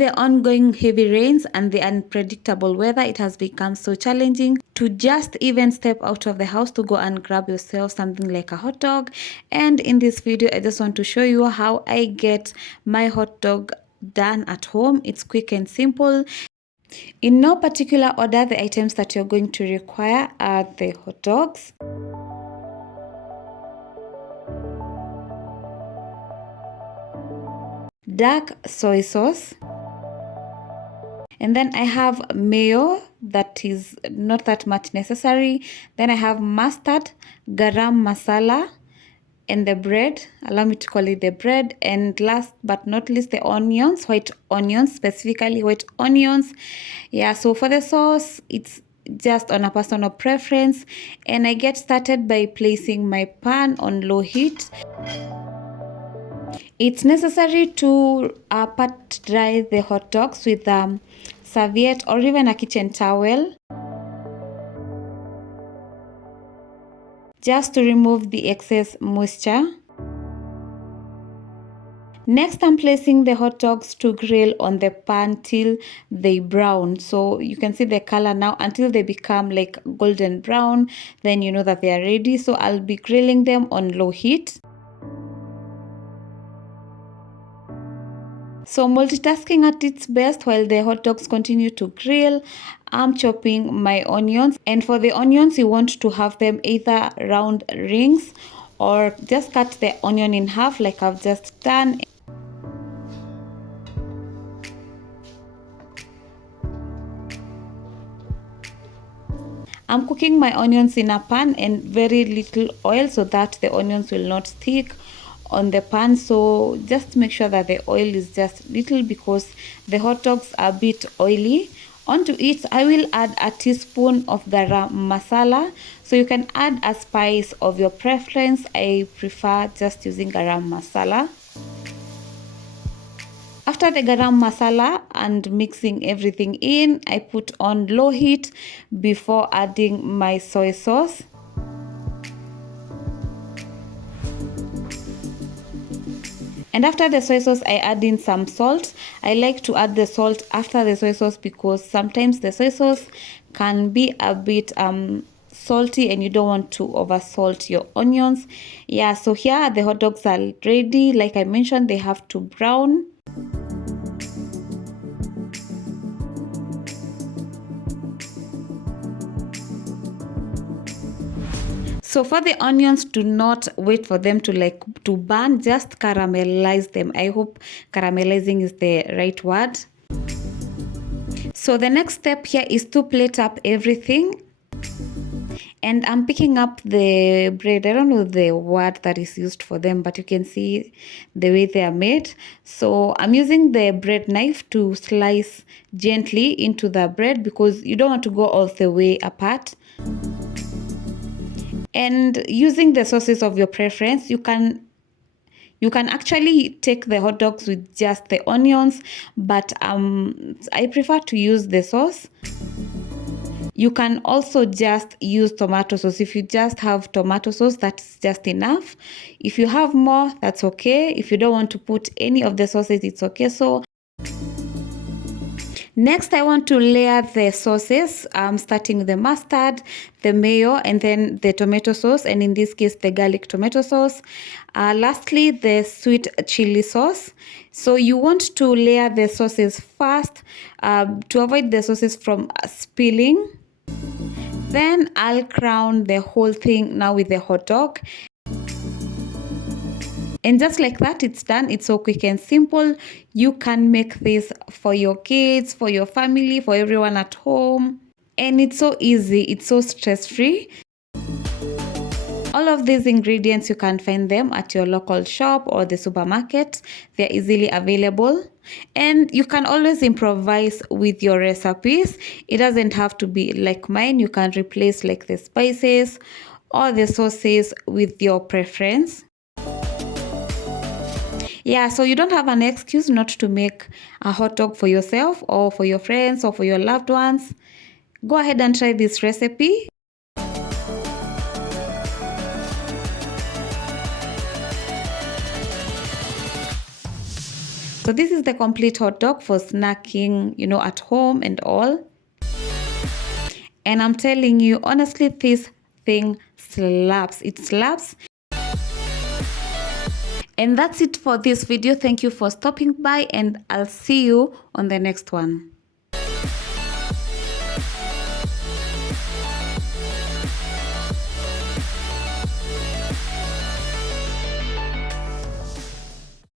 the ongoing heavy rains and the unpredictable weather, it has become so challenging to just even step out of the house to go and grab yourself something like a hot dog. And in this video, I just want to show you how I get my hot dog done at home. It's quick and simple. In no particular order, the items that you're going to require are the hot dogs, dark soy sauce, and then I have mayo that is not that much necessary. Then I have mustard, garam masala, and the bread. Allow me to call it the bread. And last but not least, the onions, white onions, specifically white onions. Yeah, so for the sauce, it's just on a personal preference. And I get started by placing my pan on low heat. It's necessary to pat dry the hot dogs with a serviette or even a kitchen towel, just to remove the excess moisture. Next, I'm placing the hot dogs to grill on the pan till they brown. So you can see the color now until they become like golden brown. Then you know that they are ready. So I'll be grilling them on low heat. So multitasking at its best while the hot dogs continue to grill. I'm chopping my onions, and for the onions you want to have them either round rings or just cut the onion in half like I've just done. I'm cooking my onions in a pan and very little oil so that the onions will not stick on the pan. So just make sure that the oil is just little because the hot dogs are a bit oily. Onto it, I will add a teaspoon of garam masala. So you can add a spice of your preference. I prefer just using garam masala. After the garam masala and mixing everything in, I put on low heat before adding my soy sauce. And after the soy sauce, I add in some salt. I like to add the salt after the soy sauce because sometimes the soy sauce can be a bit salty and you don't want to over salt your onions. Yeah, so here the hot dogs are ready. Like I mentioned, they have to brown. So for the onions, do not wait for them to burn, just caramelize them. I hope caramelizing is the right word. So the next step here is to plate up everything. And I'm picking up the bread. I don't know the word that is used for them, but you can see the way they are made. So I'm using the bread knife to slice gently into the bread because you don't want to go all the way apart. And using the sauces of your preference, you can actually take the hot dogs with just the onions, but I prefer to use the sauce. You can also just use tomato sauce. If you just have tomato sauce, that's just enough. If you have more, that's okay. If you don't want to put any of the sauces, it's okay. So next, I want to layer the sauces, starting with the mustard, the mayo, and then the tomato sauce, and in this case, the garlic tomato sauce. Lastly, the sweet chili sauce. So you want to layer the sauces first to avoid the sauces from spilling. Then I'll crown the whole thing now with the hot dog. And just like that, it's done. It's so quick and simple. You can make this for your kids, for your family, for everyone at home. And it's so easy. It's so stress-free. All of these ingredients, you can find them at your local shop or the supermarket. They're easily available. And you can always improvise with your recipes. It doesn't have to be like mine. You can replace like the spices or the sauces with your preference. Yeah, so you don't have an excuse not to make a hot dog for yourself or for your friends or for your loved ones. Go ahead and try this recipe. So this is the complete hot dog for snacking, you know, at home and all. And I'm telling you, honestly, this thing slaps. It slaps. And that's it for this video. Thank you for stopping by, and I'll see you on the next one.